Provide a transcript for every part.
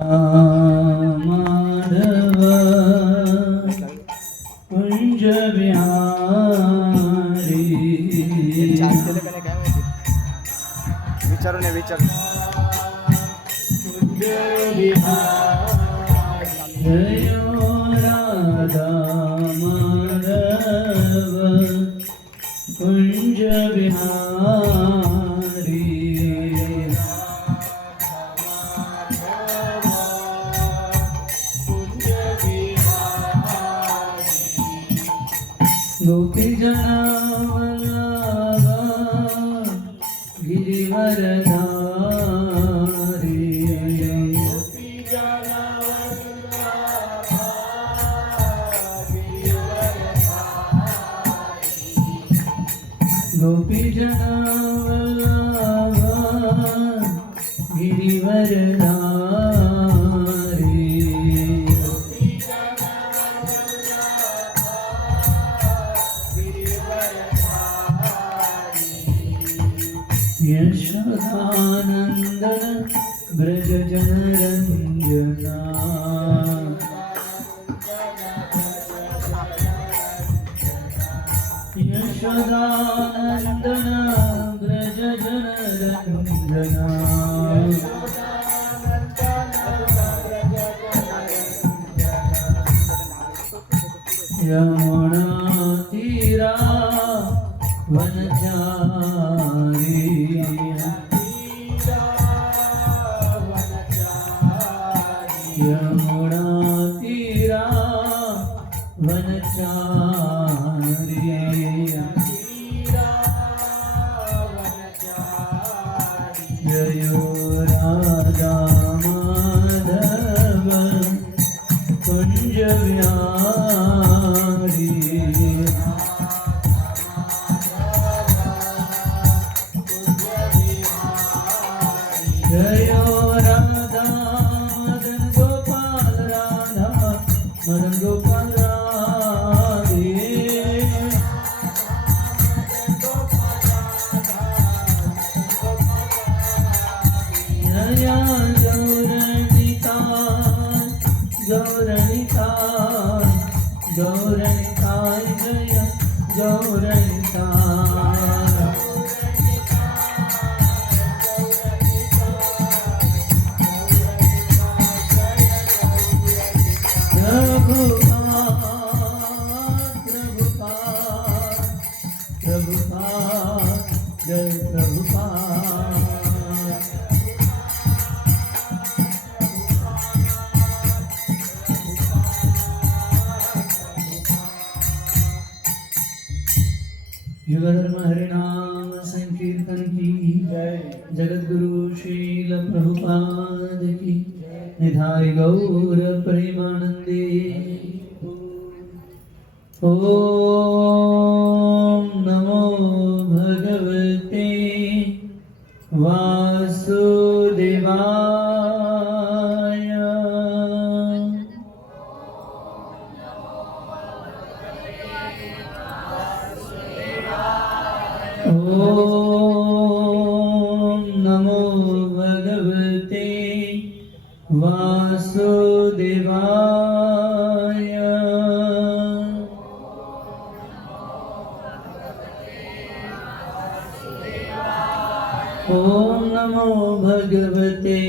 माधव कुंज विहारी विचारू ने विचार कुंज विहारी जयो राधा माधव कुंज विहारी गोपी जनावल्लभा गिरिवरधारी गोपी जनावल्लभा गिरिवरधारी गोपी जनावल्लभा गिरिवरधारी यशोदानंदन ब्रज जनरंजना यशोदानंदन ब्रज जनरंजना यमुना तीरा वनचारी यमुना तीरा वनचारी जयो राधा माधव कुंज विहारी जयो राधा मदन गोपाल राधा मदन गोपाल राधे जया गौरणिका गौरणिका गौरणिका जय गौरणिका प्रभुपाद जय प्रभुपाद युगधर्म हरिनाम संकीर्तन की जय। जगद्गुरु श्रील प्रभुपाद की निधाय गौर प्रेमानंदे। ओम नमो भगवते वासुदेवाय। ओम नमो भगवते वासुदेवाय। ओम नमो भगवते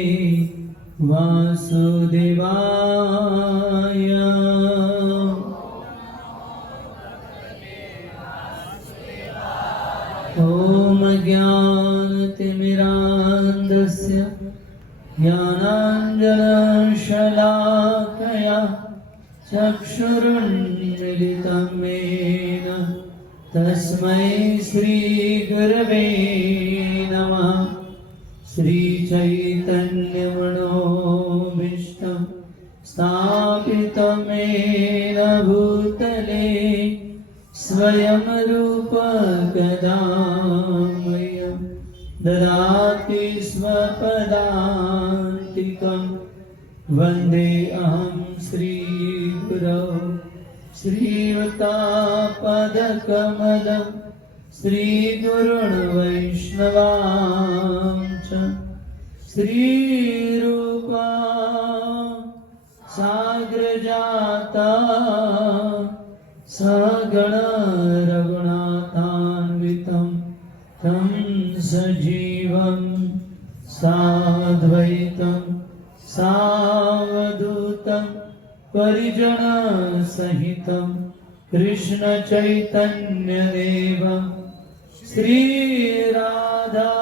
वासुदेवाय। ओम ज्ञानतिमिरान्धस्य ज्ञानाञ्जनशलाकया चक्षुरुन्मीलितं येन तस्मै श्रीगुरवे नमः। श्रीचैतन्यमनोभीष्टं स्थापितं येन भूतले स्वयं रूप कदा मह्यं ददाति स्वपदान्तिकं। वन्देऽहं श्रीगुरौ श्रीयुतापदकमलं श्रीगुरुन् वैष्णवांश्च श्रीरूपा साग्र जाता सगण रघुनाथान्वितं तं सजीवं साद्वैतं सावधूतं परिजनसहितं कृष्ण चैतन्य देवं श्री राधा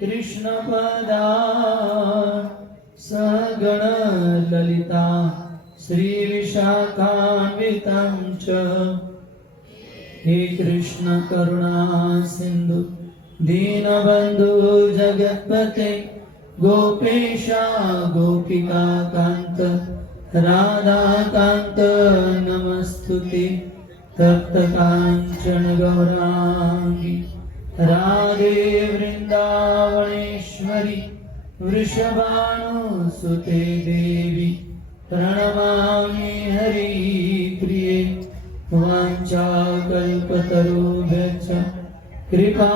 कृष्ण पदा सगण ललिता श्री विशाखान्वितं च हे कृष्ण करुणा सिंधु दीनबंधु जगत्पते गोपेशा गोपिका कांत राधा कांत नमस्तुते तप्त कांचन गौरांगी राधे वृंदावनेश्वरी वृषभानुसुते देवी प्रणमामि हरिप्रिये वाञ्छाकल्पतरुभ्यश्च कृपा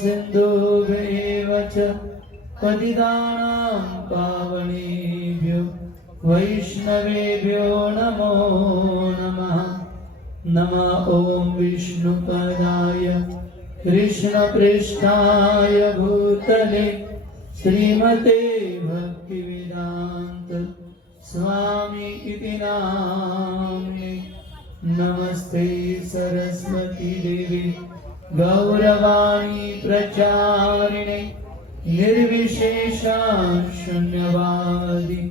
सिन्धुभ्येव च पतितानां पावनेभ्यो वैष्णवेभ्यो नमो नमः नमः ॐ विष्णुपदाय कृष्णपृष्ठाय भूतले श्रीमते भक्तिवेदान्त स्वामी इति नाम्ने नमस्ते सरस्वती देवी गौरवाणी प्रचारिणे निर्विशेषा शून्यवादी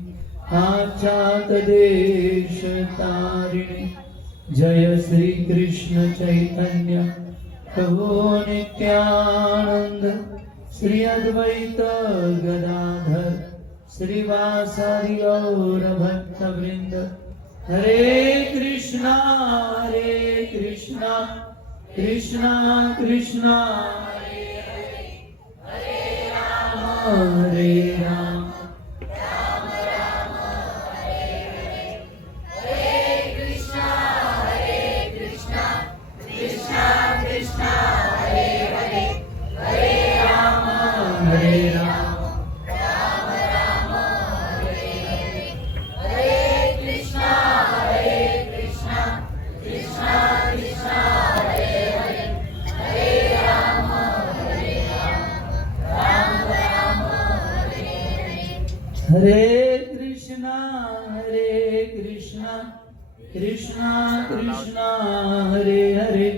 आचातदेशतारिणे जय श्री कृष्ण चैतन्य प्रभु नित्यानंद श्री अद्वैत गदाधर श्रीवासादि गौर भक्तवृंद हरे कृष्णा कृष्णा कृष्णा हरे राम हरे राम हरे कृष्णा कृष्णा कृष्णा हरे हरे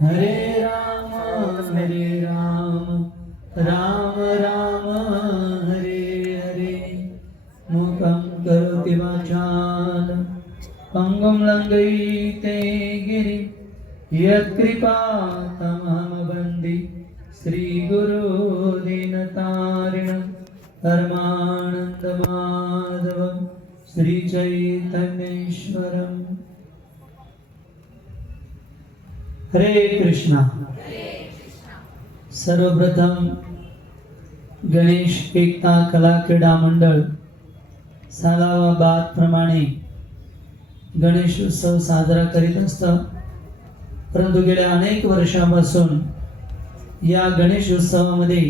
हरे राम राम राम हरे हरे मुखं करोति वाचालं पंगुं लङ्घयिते गिरिं यत्कृपातमहं वन्दे श्रीगुरो दीनतारिणं परमानन्दमाधवं श्रीचैतन्येश्वरम् हरे कृष्णा। सर्वप्रथम गणेश एकता कला क्रीडा मंडळ सालावा बाद प्रमाणे गणेश उत्सव साजरा करीत असतं, परंतु गेल्या अनेक वर्षांपासून या गणेश उत्सवामध्ये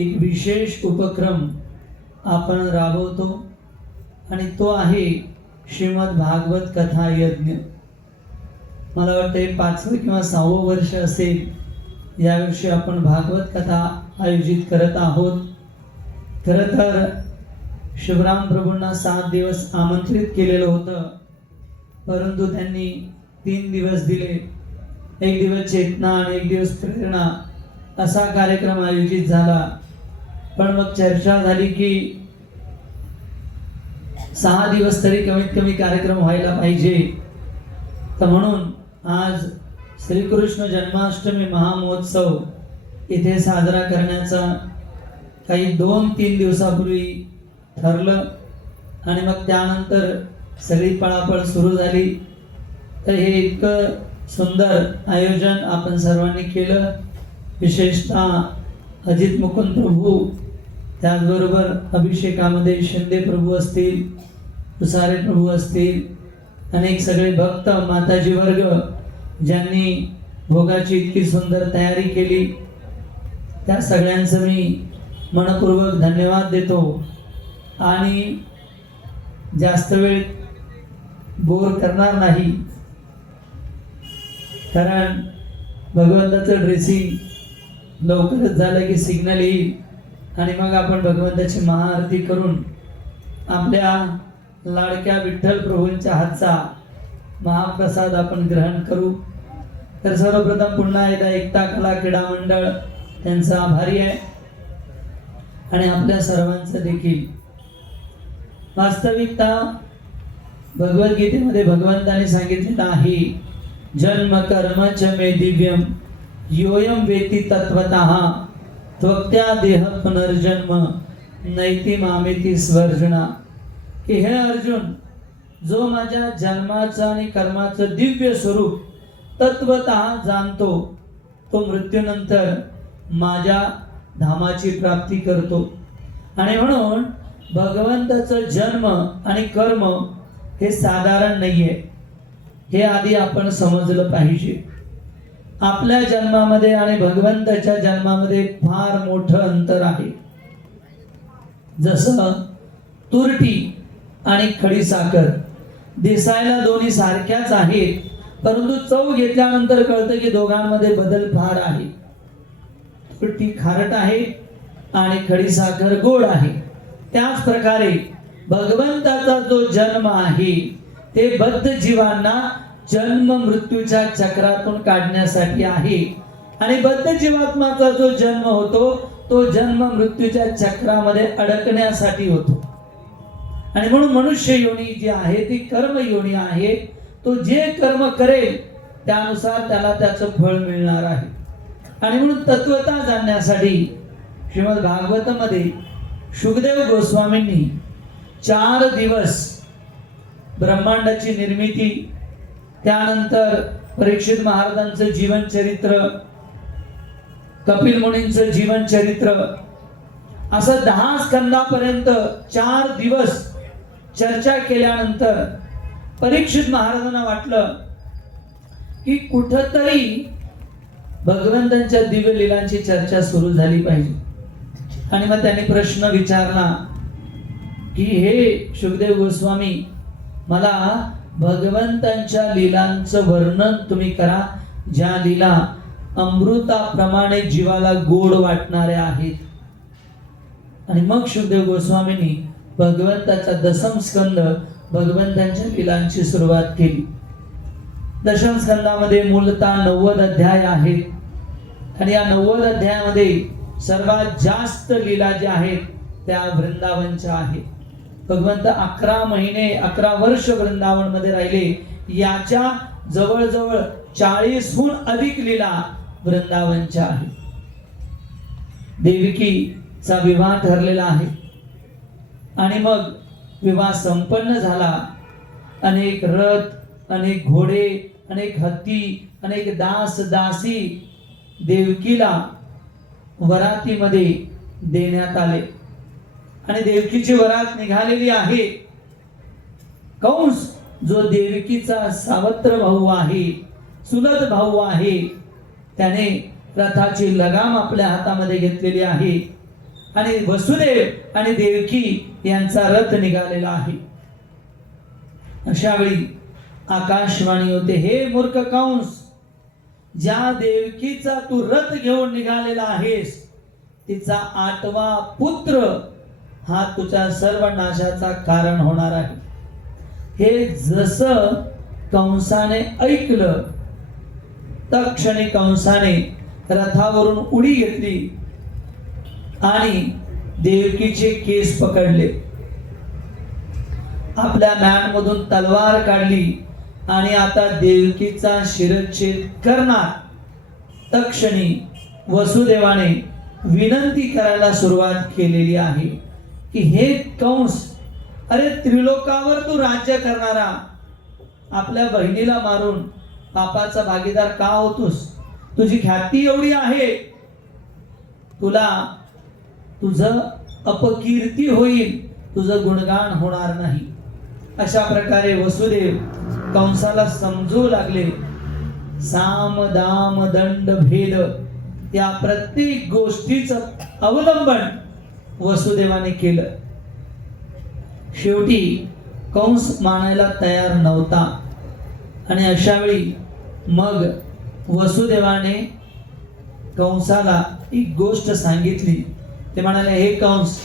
एक विशेष उपक्रम आपण राबवतो आणि तो आहे श्रीमद भागवत कथा यज्ञ। मला वाटते 5वं किंवा 6वं वर्ष असेल यावर्षी आपण भागवत कथा आयोजित करत आहोत। खरं तर शिवराम प्रभूंना 7 दिवस आमंत्रित केलेलं होतं, परंतु त्यांनी 3 दिवस दिले। एक दिवस चेतना आणि एक दिवस प्रेरणा असा कार्यक्रम आयोजित झाला, पण मग चर्चा झाली की 6 दिवस तरी कमीत कमी कार्यक्रम व्हायला पाहिजे। तर म्हणून आज श्रीकृष्ण जन्माष्टमी महामहोत्सव इथे साजरा करण्याचा काही 2-3 दिवसापूर्वी ठरलं आणि मग त्यानंतर सगळी पळापळ सुरू झाली। तर हे इतकं सुंदर आयोजन आपण सर्वांनी केलं, विशेषतः अजित मुकुंद प्रभू, त्याचबरोबर अभिषेकामध्ये शिंदे प्रभू असतील, उसारे प्रभू असतील, अनेक सगळे भक्त माताजी वर्ग ज्यांनी भोगाची इतकी सुंदर तयारी केली, त्या सगळ्यांचं मी मनपूर्वक धन्यवाद देतो। आणि जास्त वेळ बोर करणार नाही, कारण भगवंताचं ड्रेसिंग लवकरच झालं की सिग्नल येईल आणि मग आपण भगवंताची महाआरती करून आपल्या लाडक्या विठ्ठल प्रभूंच्या हातचा महाप्रसाद आपण ग्रहण करू. तर सर्वप्रथम पुन्हा एकदा एकता कला क्रीडा मंडळ त्यांचा आभारी आहे आणि आपल्या सर्वांचं देखील. वास्तविकता भगवद्गीतेमध्ये भगवंताने सांगितलेलं आहे, जन्म कर्म च मे दिव्यम योयम वेती तत्वतः त्वक्त्या देह पुनर्जन्म नैति मामेती स्वर्जुना. की हे अर्जुन, जो माझ्या जन्माचं आणि कर्माचं दिव्य स्वरूप तत्वतः जाणतो तो मृत्यूनंतर माझ्या धामाची प्राप्ती करतो. आणि म्हणून भगवंताचं जन्म आणि कर्म हे साधारण नाहीये, हे आधी आपण समजलं पाहिजे. आपल्या जन्मामध्ये आणि भगवंताच्या जन्मामध्ये फार मोठं अंतर आहे. जसं तुरटी आणि खडीसाखर दिसायला दोन्ही सारख्याच आहेत, परंतु चव घेतल्यानंतर कळतं की दोघांमध्ये बदल फार आहे. तुरटी खारट आहे आणि खडीसाखर गोड आहे. त्याच प्रकारे भगवंताचा जो जन्म आहे ते बद्ध जीवांना जन्म मृत्यूच्या चक्रातून काढण्यासाठी आहे आणि बद्ध जीवात्माचा जो जन्म होतो तो जन्म मृत्यूच्या चक्रामध्ये अडकण्यासाठी होतो. आणि म्हणून मनुष्य योनी जी आहे ती कर्म योनी आहे. तो जे कर्म करेल त्यानुसार त्याला त्याचं फळ मिळणार आहे. आणि म्हणून तत्वता जाणण्यासाठी श्रीमद भागवतामध्ये शुकदेव गोस्वामींनी 4 दिवस ब्रह्मांडाची निर्मिती, त्यानंतर परीक्षित महाराजांचं जीवन चरित्र, कपिल मुनींचं जीवन चरित्र, असं 10 स्कंदापर्यंत 4 दिवस चर्चा केल्यानंतर परीक्षित महाराजांना वाटलं की कुठंतरी भगवंतांच्या दिव्य लीलांची चर्चा सुरू झाली पाहिजे. आणि मग त्यांनी प्रश्न विचारला की हे शुकदेव गोस्वामी, मला भगवंतांच्या लीलांचं वर्णन तुम्ही करा, ज्या लीला अमृताप्रमाणे जीवाला गोड वाटणाऱ्या आहेत. आणि मग शुकदेव गोस्वामींनी भगवंताचा दशम स्कंद भगवंतांच्या लीलांची सुरुवात केली. दशम स्कंदामध्ये मूलतः 90 अध्याय आहेत आणि या 90 अध्यायामध्ये सर्वात जास्त लीला ज्या आहेत त्या वृंदावनच्या आहेत. भगवंत 11 महिने 11 वर्ष वृंदावन मध्ये राहिले. याच्या जवळजवळ 40हून अधिक लीला वृंदावनच्या आहेत. देवकीचा विवाह ठरलेला आहे आणि मग विवाह संपन्न झाला. अनेक रथ, अनेक घोडे, अनेक हत्ती, अनेक दास दासी देवकीला वरातीमध्ये देण्यात आले आणि देवकीची वरात निघालेली आहे. कंस जो देवकीचा सावत्र भाऊ आहे, सुलत भाऊ आहे, त्याने रथाची लगाम आपल्या हातामध्ये घेतलेली आहे आणि वसुदेव आणि देवकी यांचा रथ निघालेला आहे. अशा वेळी आकाशवाणी होते, हे मूर्ख कंस, ज्या देवकीचा तू रथ घेऊन निघालेला आहेस तिचा 8वा पुत्र हा तुझ्या सर्व नाशाचा कारण होणार आहे. हे जसं कंसाने ऐकलं तत्क्षणी कंसाने रथावरून उडी घेतली आणि देवकीचे केस पकडले, आपल्या मॅनमधून तलवार काढली आणि आता देवकीचा शिरच्छेद करणार. तत्क्षणी वसुदेवाने विनंती करायला सुरुवात केलेली आहे की हे कंस, अरे त्रिलोकावर तू राज्य करणारा, आपल्या बहिणीला मारून पापाचा भागीदार का होतोस? तुझी ख्याती एवढी आहे, तुला तुझं अपकीर्ती होईल, तुझं गुणगान होणार नाही. अशा प्रकारे वसुदेव कंसाला समजू लागले. साम दाम दंड भेद या प्रत्येक गोष्टीचं अवलंबन वसुदेवाने केलं. शेवटी कंस मानायला तयार नव्हता. आणि अशा वेळी मग वसुदेवाने कंसाला एक गोष्ट सांगितली. ते म्हणाले, हे कंस,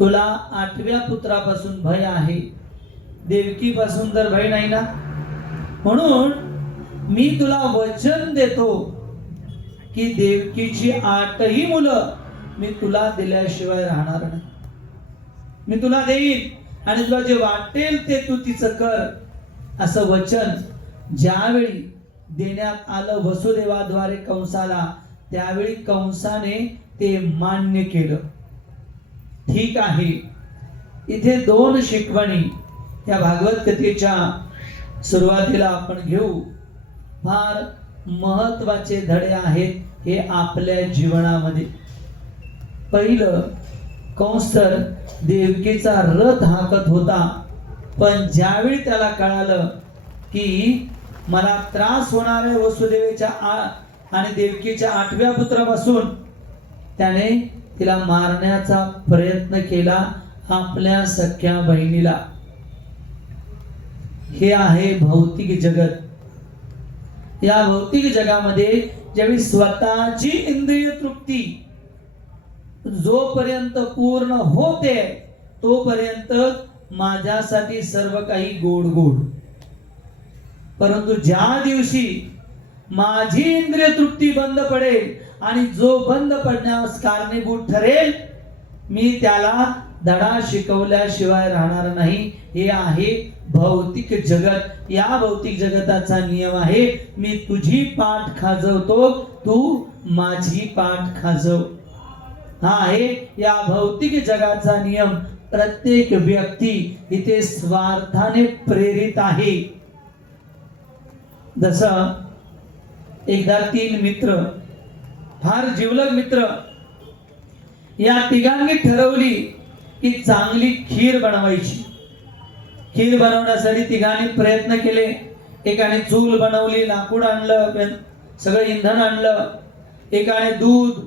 तुला 8व्या पुत्रापासून भय आहे, देवकीपासून तर भय नाही ना. म्हणून मी तुला वचन देतो की देवकीची 8ही मुलं मी तुला दिल्याशिवाय राहणार नाही. मी तुला देईन आणि तुला जे वाटेल ते तू तिचं कर. असं वचन ज्यावेळी देण्यात आलं वसुदेवाद्वारे कंसाला, त्यावेळी कंसाने ते मान्य केलं. ठीक आहे, इथे 2 शिकवणी या भागवत कथेच्या सुरुवातीला आपण घेऊ. फार महत्वाचे धडे आहेत हे आपल्या जीवनामध्ये. पहिलं, कंस तर देवकीचा रथ हाकत होता, पण ज्यावेळी त्याला कळालं की मला त्रास होणार आहे वसुदेवेच्या आणि देवकीच्या 8व्या पुत्रापासून, त्याने तिला मारण्याचा प्रयत्न केला, आपल्या सख्या बहिणीला. हे आहे भौतिक जगत. या भौतिक जगामध्ये ज्यावेळी स्वतःची इंद्रिय तृप्ती जोपर्यंत पूर्ण होते तोपर्यंत माझ्यासाठी सर्व काही गोड गोड. परंतु ज्या दिवशी माझी इंद्रिय तृप्ती बंद पडेल आणि जो बंद पडण्यास कारणीभूत ठरेल, मी त्याला धडा शिकवल्याशिवाय राहणार नाही. हे आहे भौतिक जगत. या भौतिक जगताचा नियम आहे, मी तुझी पाठ खाजवतो, तू माझी पाठ खाजव. हा आहे या भौतिक जगाचा नियम. प्रत्येक व्यक्ती इथे स्वार्थाने प्रेरित आहे. जसं एकदा 3 मित्र, फार जिवलग मित्र, या तिघांनी ठरवली की चांगली खीर बनवायची. खीर बनवण्यासाठी तिघांनी प्रयत्न केले. एकाने चूल बनवली, लाकूड आणलं, सगळं इंधन आणलं. एकाने दूध,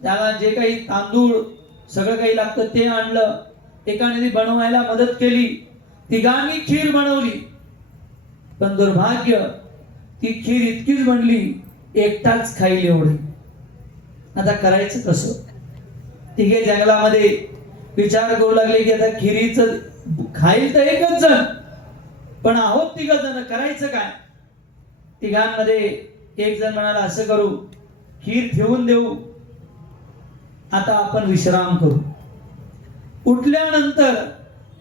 त्याला जे काही तांदूळ सगळं काही लागतं ते आणलं. एकाने ती बनवायला मदत केली. तिघांनी खीर बनवली, पण दुर्भाग्य, ती खीर इतकीच बनली, एकटाच खाईल एवढी. आता करायचं कसं? तिघे जंगलामध्ये विचार करू लागले की आता खिरीचं खाईल तर एकच जण, पण आहोत 3 जण, करायचं काय? तिघांमध्ये एक जण म्हणाला, असं करू, खीर ठेवून देऊ, आता आपण विश्राम करू. उठल्यानंतर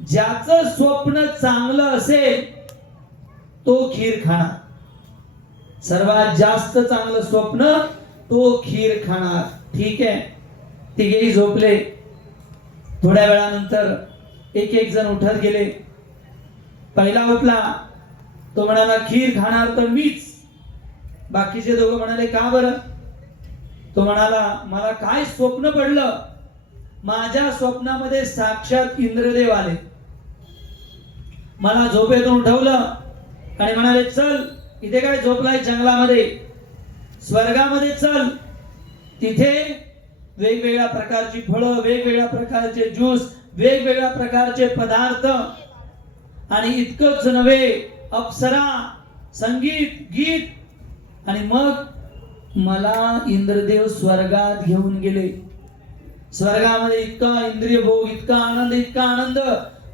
ज्याचं स्वप्न चांगलं असेल तो खीर खाणार. सर्वात जास्त चांगलं स्वप्न तो खीर खाणार. ठीक आहे, तिघेही झोपले. थोड्या वेळानंतर एक जण उठत गेले. पहिला उठला, तो म्हणाला, खीर खाणार तर मीच. बाकीचे दोघं म्हणाले, का बरं? तो म्हणाला, मला काय स्वप्न पडलं, माझ्या स्वप्नामध्ये साक्षात इंद्रदेव आले. मला झोपेतून उठवलं आणि म्हणाले, चल, इथे काय झोपलाय जंगलामध्ये, स्वर्गामध्ये चल. तिथे वेगवेगळ्या प्रकारची फळं, वेगवेगळ्या प्रकारचे ज्यूस, वेगवेगळ्या प्रकारचे पदार्थ, आणि इतकंच नव्हे, अप्सरा, संगीत, गीत. आणि मग मला इंद्रदेव स्वर्गात घेऊन गेले. स्वर्गामध्ये इतका इंद्रिय भोग, इतका आनंद, इतका आनंद,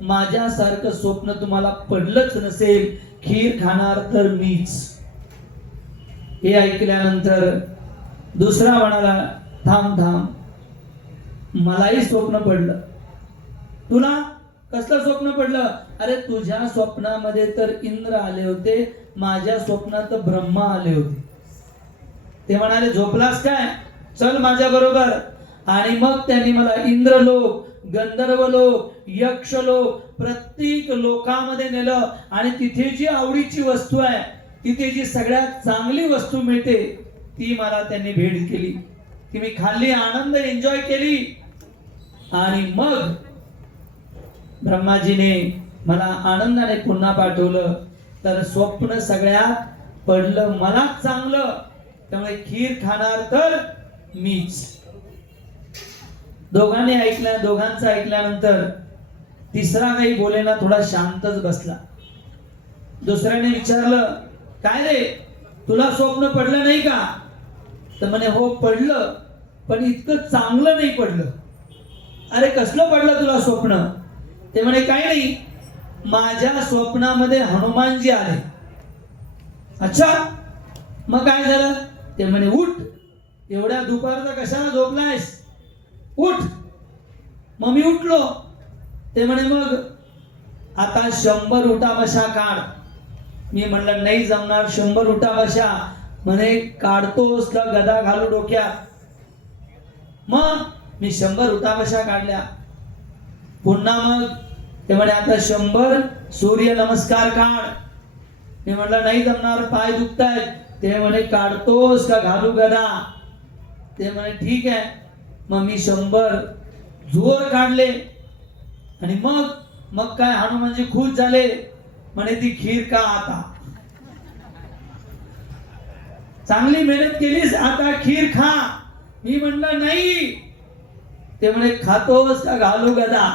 माझ्यासारखं स्वप्न तुम्हाला पडलंच नसेल. खीर खाणार तर मीच. हे ऐकल्यानंतर दुसरा म्हणाला, थांब थांब, मलाही स्वप्न पडलं. तुला कसलं स्वप्न पडलं? अरे तुझ्या स्वप्नामध्ये तर इंद्र आले होते, माझ्या स्वप्नात ब्रह्मा आले होते. ते म्हणाले, झोपलास काय, चल माझ्या बरोबर. आणि मग त्यांनी मला इंद्रलोक, गंधर्वलोक, यक्षलोक, प्रत्येक लोकामध्ये नेलं. आणि तिथे जी आवडीची वस्तू आहे, तिथे जी सगळ्यात चांगली वस्तू मिळते, ती मला त्यांनी भेट केली. ती मी खाल्ली, आनंद एन्जॉय केली. आणि मग ब्रह्माजीने मला आनंदाने पुन्हा पाठवलं. तर स्वप्न सगळ्यात पडलं मला चांगलं, त्यामुळे खीर खाणार तर मीच. दोघांचं ऐकल्यानंतर तिसरा काही बोलेना, थोडा शांतच बसला. दुसऱ्याने विचारलं, काय रे, तुला स्वप्न पडलं नाही का? तर म्हणे, हो पडलं, पण इतकं चांगलं नाही पडलं. अरे कसलं पडलं तुला स्वप्न? ते म्हणे, काही नाही, माझ्या स्वप्नामध्ये हनुमानजी आले. अच्छा, मग काय झालं? ते म्हणे, उठ, एवढ्या दुपारचा कशाला झोपलायस, उठ. मग मी उठलो. ते म्हणे, मग आता 100 उठाबशा काढ. मी म्हणलं, नाही जमणार 100 उठाबशा. म्हणे, काढतोस का गदा घालू डोक्यात? मग मी 100 उठाबशा काढल्या. पुन्हा मग ते म्हणे, आता 100 सूर्य नमस्कार काढ. मी म्हणलं, नाही जमणार, पाय दुखतायत. ते म्हणे, काढतोस का घालू गदा? ते म्हणे, ठीक आहे. मग मी 100 जोर काढले. आणि मग काय, हनुमानजी खुश झाले. म्हणे, ती खीर का आता? चांगली मेहनत केलीस, आता खीर खा. मी म्हणलं, नाही. ते म्हणे, खातोस का घालू गदा?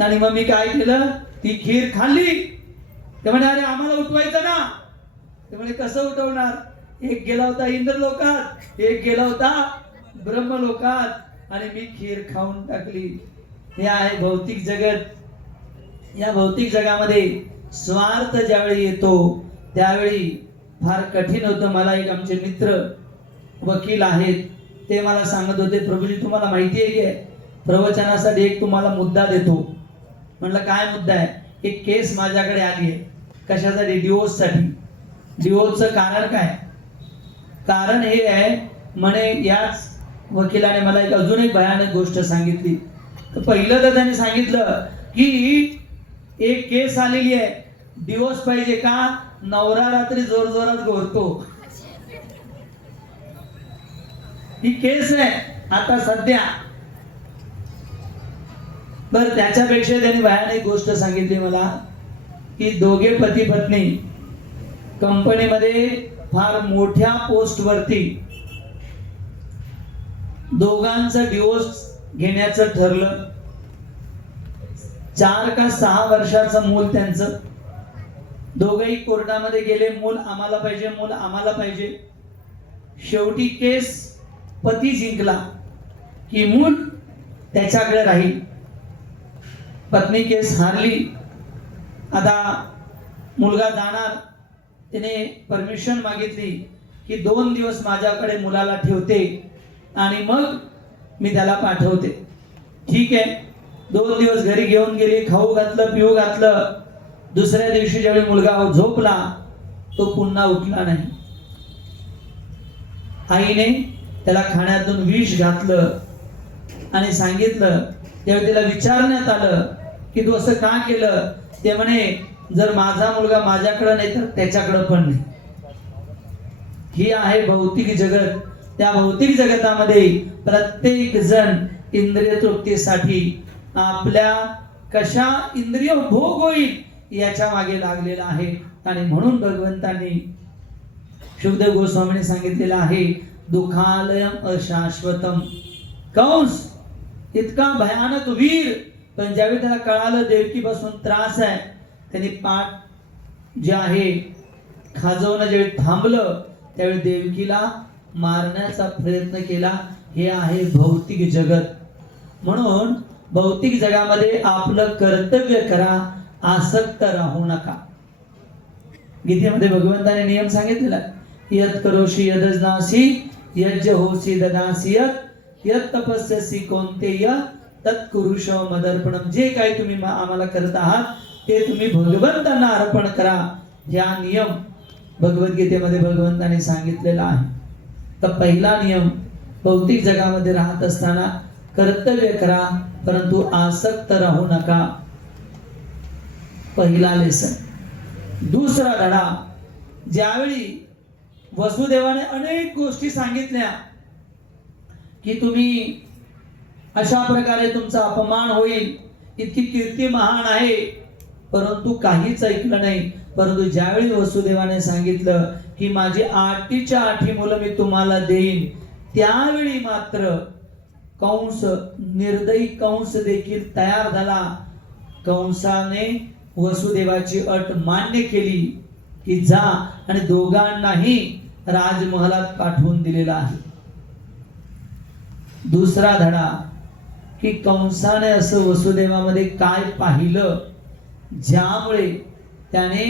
आणि मग मी काय केलं, ती खीर खाल्ली. ते म्हणे, अरे आम्हाला उठवायचं ना. ते म्हणे, कसं उठवणार? एक गेला होता इंद्रलोकात, एक गेला होता ब्रह्मलोकात, आणि मी खीर खाऊन टाकली. हे आहे भौतिक जगत. या भौतिक जगामध्ये स्वार्थ ज्यावेळी येतो त्यावेळी फार कठीण होतं. मला एक आमचे मित्र वकील आहेत, ते मला सांगत होते, प्रभूजी तुम्हाला माहिती आहे की प्रवचनासाठी एक तुम्हाला मुद्दा देतो. म्हणलं, काय मुद्दा आहे? एक केस माझ्याकडे आली आहे. कशासाठी? डिवोर्ससाठी. डिवोर्सचं कारण काय? कारण हे आहे, म्हणे, याच वकिलाने मला अजून एक भयानक गोष्ट सांगितली. तर पहिलं तर त्यांनी सांगितलं की एक केस आलेली आहे, डिवोर्स पाहिजे का? नवरा रात्री जोर जोरात घोरतो. ही केस आहे आता सध्या. बर, त्याच्यापेक्षा त्यांनी भयानक गोष्ट सांगितली मला की दोघे पती पत्नी कंपनीमध्ये फार मोठ्या पोस्ट वरती, दोघांचं डिवोर्स घेण्याचं ठरलं. 4 का 6 वर्षाचं मूल त्यांचं. दोघेही कोर्टामध्ये गेले, मूल आम्हाला पाहिजे, मूल आम्हाला पाहिजे. शेवटी केस पती जिंकला की मूल त्याच्याकडे राहील. पत्नी केस हारली. आता मुलगा जाणार, तिने परमिशन मागितली की 2 दिवस माझ्याकडे मुलाला ठेवते आणि मग मी त्याला पाठवते. ठीक आहे. 2 दिवस घरी घेऊन गेली, खाऊ घातलं, पिऊ घातलं. दुसऱ्या दिवशी ज्यावेळी मुलगा झोपला, तो पुन्हा उठला नाही. आईने त्याला खाण्यातून विष घातलं आणि सांगितलं. त्यावेळी तिला विचारण्यात आलं की तू असं का केलं? ते म्हणे, जर माझा मुलगा माझ्याकडे नाही तर त्याच्याकडे पण नाही. ही आहे भौतिक जगत. त्या भौतिक जगतामध्ये प्रत्येक जण इंद्रिय तृप्तीसाठी आपल्या कशा इंद्रिय भोग होईल याच्या मागे लागलेला आहे. आणि म्हणून भगवंतांनी शुभदेव गोस्वामींनी सांगितलेलं आहे, दुःखालयम अशाश्वतम. कंस इतका भयानक वीर, पण ज्यावेळी त्याला कळालं देवकीपासून त्रास आहे, त्यांनी पाठ जे आहे खाजवणं ज्यावेळी थांबलं, त्यावेळी देवकीला मारण्याचा प्रयत्न केला. हे आहे भौतिक जगत. म्हणून भौतिक जगामध्ये आपलं कर्तव्य करा, आसक्त राहू नका. गीतेमध्ये भगवंताने नियम सांगितलेला, यत करोषि यदजनासी यज्ज होसी ददासी यत तपस्यसी कौन्तेय तत्कुरुष मदर्पणम. जे काही तुम्ही आम्हाला करत आहात ते तुम्ही भगवंतांना अर्पण करा. हा नियम भगवद्गीतेमध्ये भगवंताने सांगितलेला आहे. तर पहिला नियम, भौतिक जगामध्ये राहत असताना कर्तव्य करा परंतु आसक्त राहू नका. पहिला लेसन. दुसरा धडा, ज्यावेळी वसुदेवाने अनेक गोष्टी सांगितल्या की तुम्ही अशा प्रकारे तुमचा अपमान होईल, इतकी कीर्ती महान आहे, परंतु काहीच ऐकलं नाही. परंतु ज्यावेळी वसुदेवाने सांगितलं की माझी 8च्या 8 मुलं मी तुम्हाला देईन, त्यावेळी मात्र कंस, निर्दयी कंस देखील तयार झाला. कंसाने वसुदेवाची अट मान्य केली की जा, आणि दोघांनाही राजमहालात पाठवून दिलेला आहे. दुसरा धडा की कंसाने असं वसुदेवामध्ये काय पाहिलं ज्यामुळे त्याने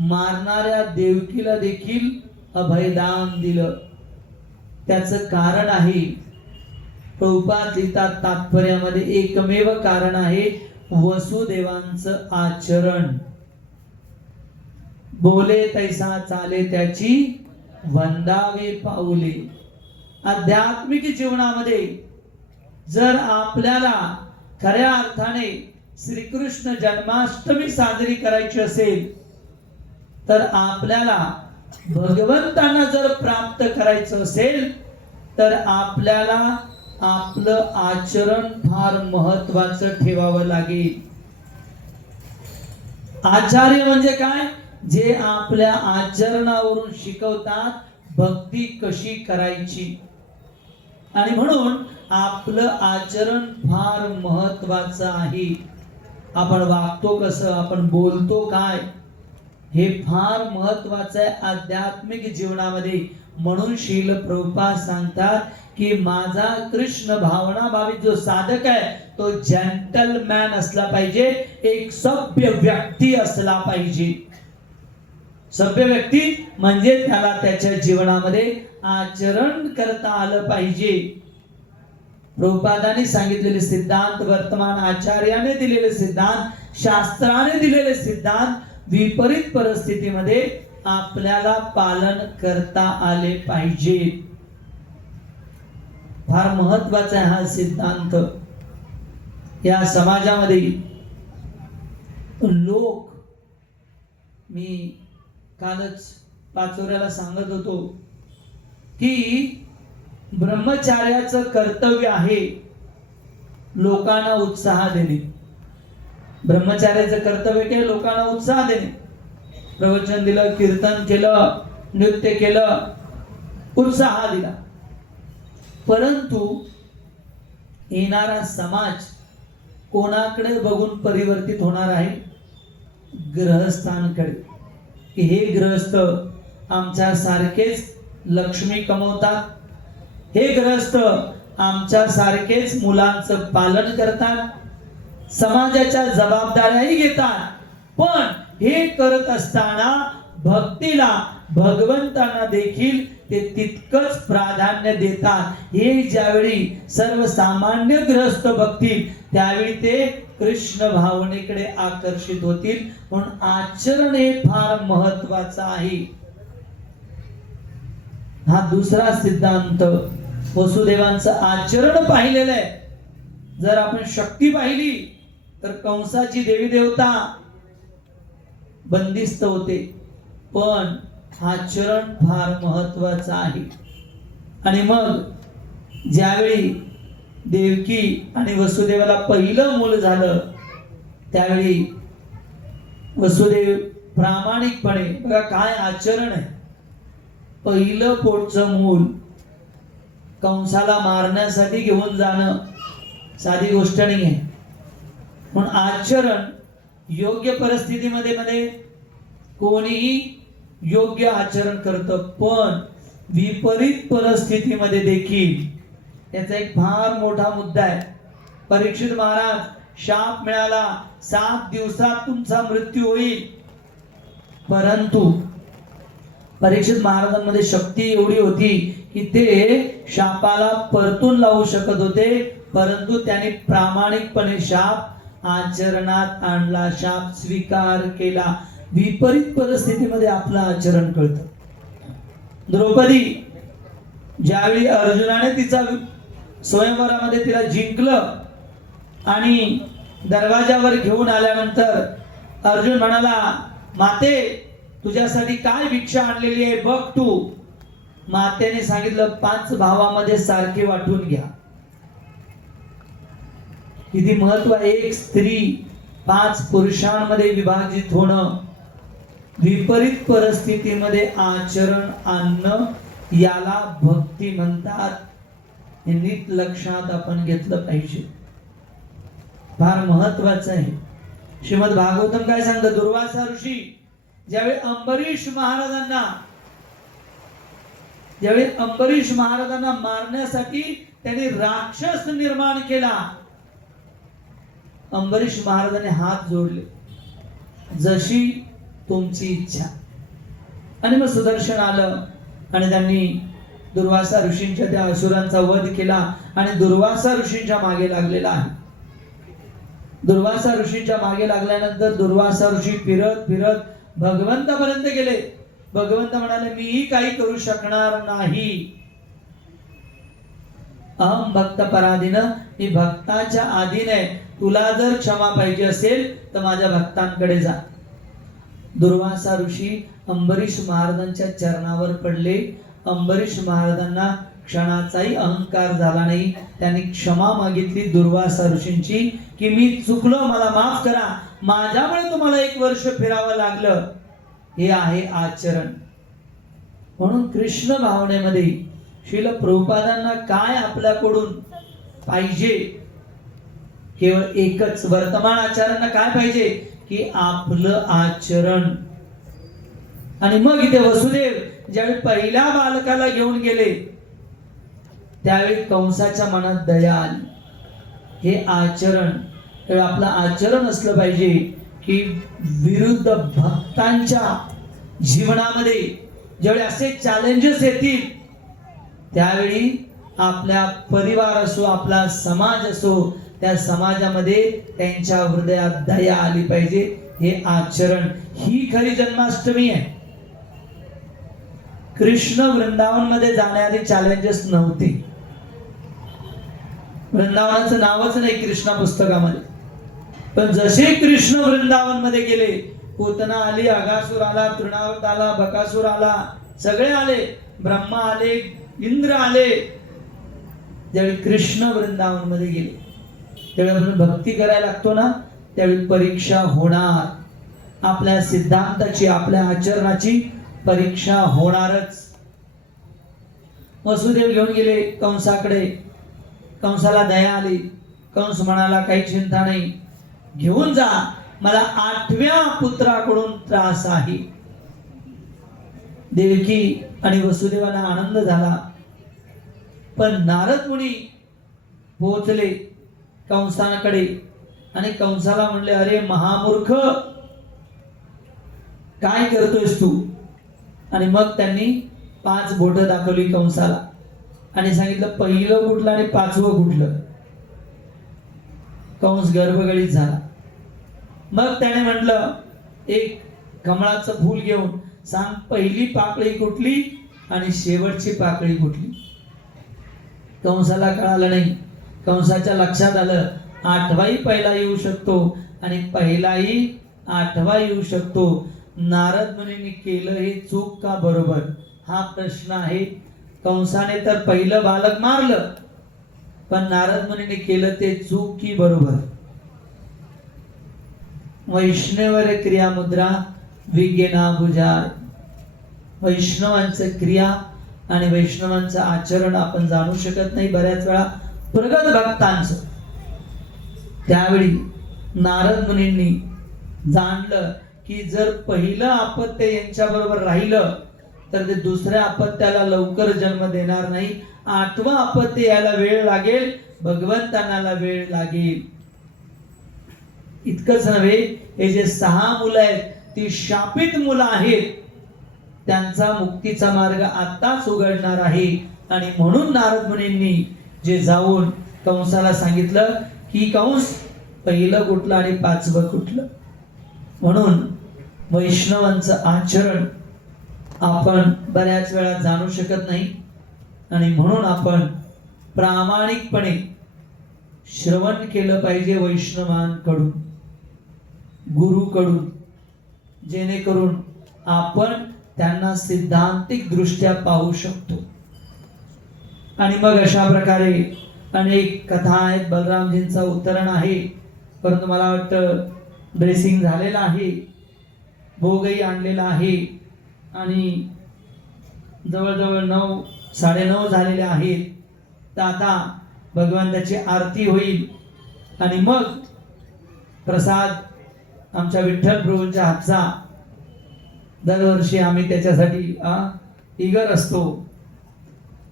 मारणाऱ्या देवकीला देखील अभयदान दिलं. त्याचं कारण आहे, प्रभुपाद लिहितात तात्पर्यामध्ये, एकमेव कारण आहे वसुदेवांचं आचरण. बोले तैसा चाले त्याची वंदावे पाऊले. आध्यात्मिक जीवनामध्ये जर आपल्याला खऱ्या अर्थाने श्रीकृष्ण जन्माष्टमी साजरी करायची असेल, तर आपल्याला भगवंतांना जर प्राप्त करायचं असेल, तर आपल्याला आपलं आचरण फार महत्वाचं ठेवावं लागेल. आचार्य म्हणजे काय? जे आपल्या आचरणावरून शिकवतात भक्ती कशी करायची. आणि म्हणून आपलं आचरण फार महत्वाचं आहे. आपण वागतो कसं, आपण बोलतो काय, हे फार महत्वाचं आहे आध्यात्मिक जीवनामध्ये. म्हणून श्रील प्रभुपाद सांगतात की माझा कृष्ण भावना भावित जो साधक आहे तो जेंटलमॅन असला पाहिजे, एक सभ्य व्यक्ती असला पाहिजे. सभ्य व्यक्ती म्हणजे त्याला त्याच्या जीवनामध्ये आचरण करता आलं पाहिजे. प्रभुपादांनी सांगितलेले सिद्धांत, वर्तमान आचार्याने दिलेले सिद्धांत, शास्त्राने दिलेले सिद्धांत विपरीत परिस्थितीमध्ये आपल्याला पालन करता आले पाहिजे. फार महत्वाचा आहे हा सिद्धांत. या समाजामध्ये लोक, मी कालच पाचोऱ्याला सांगत होतो की ब्रह्मचार्याचं कर्तव्य आहे लोकांना उत्साह देणे. ब्रह्मचार्याचं कर्तव्य काय? लोकांना उत्साह देणे. प्रवचन दिलं, कीर्तन केलं, नृत्य केलं, उत्साह दिला. परंतु येणारा समाज कोणाकडे बघून परिवर्तित होणार आहे? ग्रहस्थांकडे. हे ग्रहस्थ आमच्या सारखेच लक्ष्मी कमवतात, हे ग्रहस्थ आमच्या सारखेच मुलांचं पालन करतात, समाजाच्या जबाबदाऱ्याही घेतात. पण हे करत असताना भक्तीला, भगवंतांना देखील ते तितकंच प्राधान्य देतात. हे ज्यावेळी सर्वसामान्य ग्रहस्थ बघतील त्यावेळी ते कृष्ण भावनेकडे आकर्षित होतील. म्हणून आचरण हे फार महत्वाचं आहे. हा दुसरा सिद्धांत, वसुदेवांचं आचरण पाहिलेलं आहे. जर आपण शक्ती पाहिली तर कंसाची देवी देवता बंदिस्त होते, पण आचरण फार महत्वाचं आहे. आणि मग ज्यावेळी देवकी आणि वसुदेवाला पहिलं मूल झालं त्यावेळी वसुदेव प्रामाणिकपणे, बघा काय आचरण आहे, पहिलं पोटचं मूल कंसाला मारण्यासाठी घेऊन जाणं साधी गोष्ट नाही आहे. म्हणून आचरण योग्य परिस्थितीमध्ये मध्ये कोणीही योग्य आचरण करतं, पण विपरीत परिस्थितीमध्ये देखील याचा एक फार मोठा मुद्दा आहे. परीक्षित महाराज, शाप मिळाला, 7 दिवसात तुमचा मृत्यू होईल. परंतु परीक्षित महाराजांमध्ये शक्ती एवढी होती की ते शापाला परतून लावू शकत होते. परंतु त्यांनी प्रामाणिकपणे शाप आचरणात आणला, शाप स्वीकार केला. विपरीत परिस्थितीमध्ये आपलं आचरण कळतं. द्रौपदी ज्यावेळी अर्जुनाने तिचा स्वयंवरामध्ये तिला जिंकलं आणि दरवाजावर घेऊन आल्यानंतर अर्जुन म्हणाला, माते तुझ्यासाठी काय भिक्षा आणलेली आहे बघ तू. मातेने सांगितलं, 5 भावामध्ये सारखे वाटून घ्या. किती महत्व. एक स्त्री 5 पुरुषांमध्ये विभाजित होणं, विपरीत परिस्थितीमध्ये आचरण आणणं, याला भक्ती म्हणतात. हे नीट लक्षात आपण घेतलं पाहिजे. फार महत्वाचं आहे. श्रीमद भागवतम काय सांगतं, दुर्वासा ऋषी ज्यावेळी अंबरीष महाराजांना मारण्यासाठी त्यांनी राक्षस निर्माण केला. अंबरीष महाराजांनी हात जोडले, जशी तुमची इच्छा. आणि मग सुदर्शन आलं आणि त्यांनी दुर्वासा ऋषींच्या त्या असुरांचा वध केला आणि दुर्वासा ऋषींच्या मागे लागलेला आहे. दुर्वासा ऋषींच्या मागे लागल्यानंतर दुर्वासा ऋषी फिरत फिरत भगवंतापर्यंत गेले. भगवंत म्हणाले, मीही काही करू शकणार नाही. अहम भक्त पराधीन, मी भक्ताच्या अधीन आहे. तुला जर क्षमा पाहिजे असेल तर माझ्या भक्तांकडे जा. दुर्वासा ऋषी अंबरीष महाराजांच्या चरणावर पडले. अंबरीष महाराजांना क्षणाचाही अहंकार झाला नाही. त्यांनी क्षमा मागितली दुर्वासा ऋषींची की मी चुकलो, मला माफ करा, माझ्यामुळे तुम्हाला 1 वर्ष फिरावं लागलं. हे आहे आचरण. म्हणून कृष्ण भावनेमध्ये श्रील प्रभुपादांना काय आपल्याकडून पाहिजे, केवळ एकच. वर्तमान आचार्यांना काय पाहिजे की आपलं आचरण. आणि मग इथे वसुदेव ज्यावेळी पहिल्या बालकाला घेऊन गेले त्यावेळी कंसाच्या मनात दया आली. हे आचरण, आपलं आचरण असलं पाहिजे की विरुद्ध भक्तांच्या जीवनामध्ये ज्यावेळी असे चॅलेंजेस येतील त्यावेळी आपल्या परिवार असो, आपला समाज असो, त्या समाजामध्ये त्यांच्या हृदयात दया आली पाहिजे. हे आचरण, ही खरी जन्माष्टमी आहे. कृष्ण वृंदावन मध्ये जाण्याआधी चॅलेंजेस नव्हते. वृंदावनाचं नावच नाही कृष्णा पुस्तकामध्ये. पण जसे कृष्ण वृंदावन मध्ये गेले, पूतना आली, अगासूर आला, तृणावत आला, बकासूर आला, सगळे आले, ब्रह्मा आले, इंद्र आले. ज्यावेळी कृष्ण वृंदावन मध्ये गेले त्यावेळी आपण भक्ती करायला लागतो ना, त्यावेळी परीक्षा होणार. आपल्या सिद्धांताची, आपल्या आचरणाची परीक्षा होणारच. वसुदेव घेऊन गेले कंसाकडे. कंसाला दया आली. कंस म्हणाला, काही चिंता नाही, घेऊन जा, मला 8व्या पुत्राकडून त्रास आहे. देवकी आणि वसुदेवाला आनंद झाला. पण नारद मुनी पोहोचले कंसाकडे आणि कंसाला म्हणले, अरे महामूर्ख, काय करतोयस तू? आणि मग त्यांनी 5 बोटं दाखवली कंसाला आणि सांगितलं, पहिलं कुठलं आणि 5वं कुठलं? कंस गर्भगळीत झाला. मग त्याने म्हटलं, एक कमळाचं फूल घेऊन सांग, पहिली पाकळी कुठली आणि शेवटची पाकळी कुठली? कंसाला कळालं नाही. कंसाच्या लक्षात आलं, 8वाही पहिला येऊ शकतो आणि पहिलाही 8वा येऊ शकतो. नारद मुनींनी केलं हे चूक का बरोबर, हा प्रश्न आहे. कंसाने तर पहिलं बालक मारलं, पण नारद मुनींनी केलं ते चूक की बरोबर? वैष्णवर क्रिया मुद्रा विज्ञाना भुजार. वैष्णवांचं क्रिया आणि वैष्णवांचं आचरण आपण जाणू शकत नाही बऱ्याच वेळा, प्रगत भक्तांचं. त्यावेळी नारद मुनींनी जाणलं की जर पहिलं अपत्य यांच्या बरोबर राहिलं तर ते दुसऱ्या अपत्याला लवकर जन्म देणार नाही. 8वं अपत्य यायला वेळ लागेल, भगवंतांना वेळ लागेल. इतकंच नव्हे, हे जे 6 मुलं आहेत ती शापित मुलं आहेत. त्यांचा मुक्तीचा मार्ग आताच उघडणार आहे. आणि म्हणून नारद मुनींनी जे जाऊन कंसाला सांगितलं की कंस, पहिलं कुठलं आणि 5वं कुठलं? म्हणून वैष्णवांचं आचरण आपण बऱ्याच वेळा जाणू शकत नाही. आणि म्हणून आपण प्रामाणिकपणे श्रवण केलं पाहिजे वैष्णवांकडून, गुरुकडून, जेणेकरून आपण त्यांना सिद्धांतिक दृष्ट्या पाहू शकतो. आणि मग अशा प्रकारे अनेक कथा आहेत. बलरामजींचा उतरण आहे, परंतु मला वाटतं ड्रेसिंग झालेला आहे, भोगही आणलेला आहे आणि जवळजवळ 9, 9:30 झालेले आहेत. तर आता भगवंताची आरती होईल आणि मग प्रसाद आमच्या विठ्ठल प्रभूंच्या हातचा दरवर्षी आम्ही त्याच्यासाठी इगर असतो.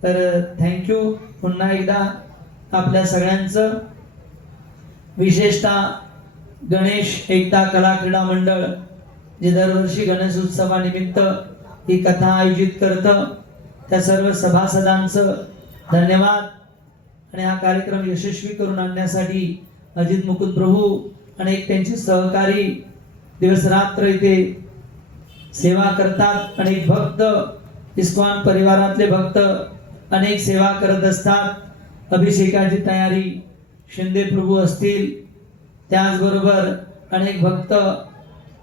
तर थँक्यू पुन्हा एकदा आपल्या सगळ्यांचं. विशेषतः गणेश एकता कला क्रीडा मंडळ जे दरवर्षी गणेश उत्सवानिमित्त ही कथा आयोजित करतं, त्या सर्व सभासदांचं धन्यवाद. आणि हा कार्यक्रम यशस्वी करून आणण्यासाठी अजित मुकुंद प्रभू अनेक त्यांचे सहकारी दिवस रात्र इथे सेवा करतात. अनेक भक्त इस्कॉन परिवारातले भक्त अनेक सेवा करत असतात. अभिषेकाची तयारी शिंदे प्रभू असतील, त्याचबरोबर अनेक भक्त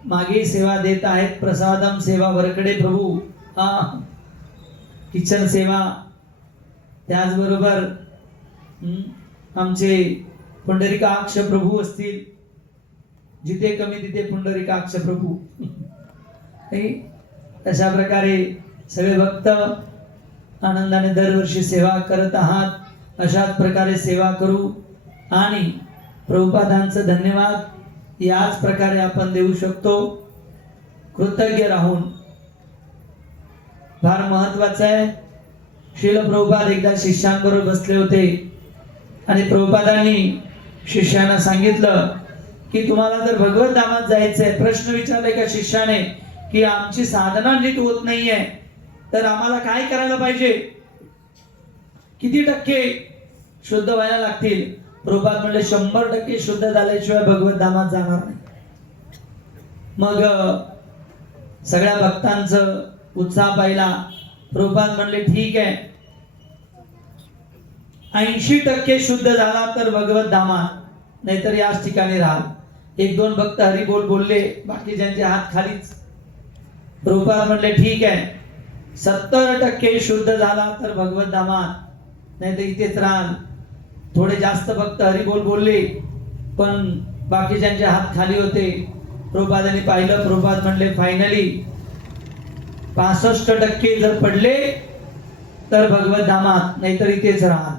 मागे सेवा देत आहेत. प्रसादम सेवा वरकडे प्रभू, किचन सेवा, त्याचबरोबर आमचे पुंडरीकाक्ष प्रभू असतील, जिथे कमी तिथे पुंडरीकाक्ष प्रभू. अशा प्रकारे सगळे भक्त आनंदाने दरवर्षी सेवा करत आहात. अशाच प्रकारे सेवा करू आणि प्रभुपादांचं धन्यवाद याच प्रकारे आपण देऊ शकतो, कृतज्ञ राहून. फार महत्वाचं आहे. श्रील प्रभुपाद एकदा शिष्यांबरोबर बसले होते आणि प्रभुपादांनी शिष्यांना सांगितलं की तुम्हाला जर भगवत धामात जायचंय, प्रश्न विचारलाय का शिष्याने की आमची साधना नीट होत नाहीये, तर आम्हाला काय करायला पाहिजे, किती टक्के शुद्ध व्हायला लागतील? प्रभुपाद म्हणले 100% शुद्ध झाल्याशिवाय भगवत धामात जाणार नाही. मग सगळ्या भक्तांचं उत्साह पाहिला. प्रभुपाद म्हणले ठीक आहे, 80% शुद्ध झाला तर भगवत धामात, नाहीतर याच ठिकाणी राहा. 1-2 भक्त हरिबोल बोलले, बाकी ज्यांचे हात खालीच. प्रभुपाद म्हणले ठीक आहे, 70% शुद्ध झाला तर भगवत धामात, नाही तर इथेच राहा. थोडे जास्त भक्त हरिबोल बोलले, पण बाकीच्यांचे हात खाली होते. प्रभुपादांनी पाहिलं. प्रभुपाद म्हणले फायनली 65% जर पडले तर भगवत धामात, नाहीतर इथेच राहा.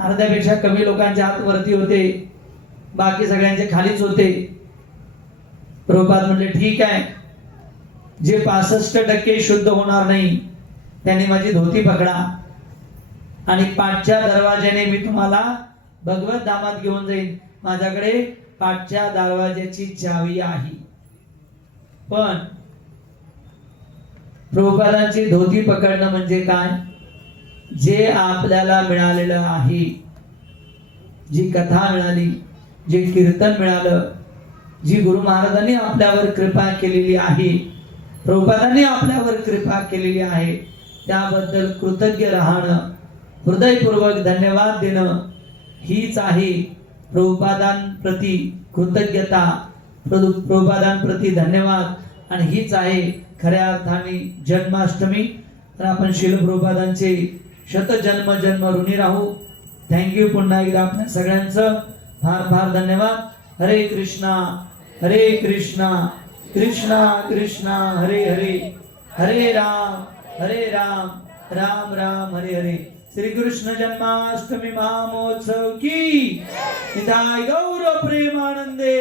अर्ध्यापेक्षा कमी लोकांचे हात वरती होते, बाकी सगळ्यांचे खालीच होते. प्रभुपाद म्हणले ठीक आहे, जे 65% शुद्ध होणार नाही त्यांनी माझी धोती पकडा आणि पाठच्या दरवाजाने मी तुम्हाला भगवत धामात घेऊन जाईन. माझ्याकडे पाठच्या दरवाजाची चावी आहे. पण प्रभुपादांची धोती पकडणं म्हणजे काय? जे आपल्याला मिळालेलं आहे, जी कथा मिळाली, जे कीर्तन मिळालं, जी गुरु महाराजांनी आपल्यावर कृपा केलेली आहे, प्रभुपादांनी आपल्यावर कृपा केलेली आहे, त्याबद्दल कृतज्ञ राहणं, हृदयपूर्वक धन्यवाद देणं, हीच आहे प्रभुपादांप्रती कृतज्ञता, प्रभुपादांप्रती धन्यवाद. आणि हीच आहे खऱ्या अर्थाने जन्माष्टमी. तर आपण श्रील प्रभुपादांचे शतजन्म जन्म ऋणी राहू. थँक्यू पुन्हा एकदा आपल्या सगळ्यांचं फार फार धन्यवाद. हरे कृष्णा हरे कृष्णा कृष्णा कृष्णा हरे हरे, हरे राम राम राम हरे हरे. श्री कृष्ण जन्माष्टमी महामहोत्सव की निताय गौर प्रेमानंदे.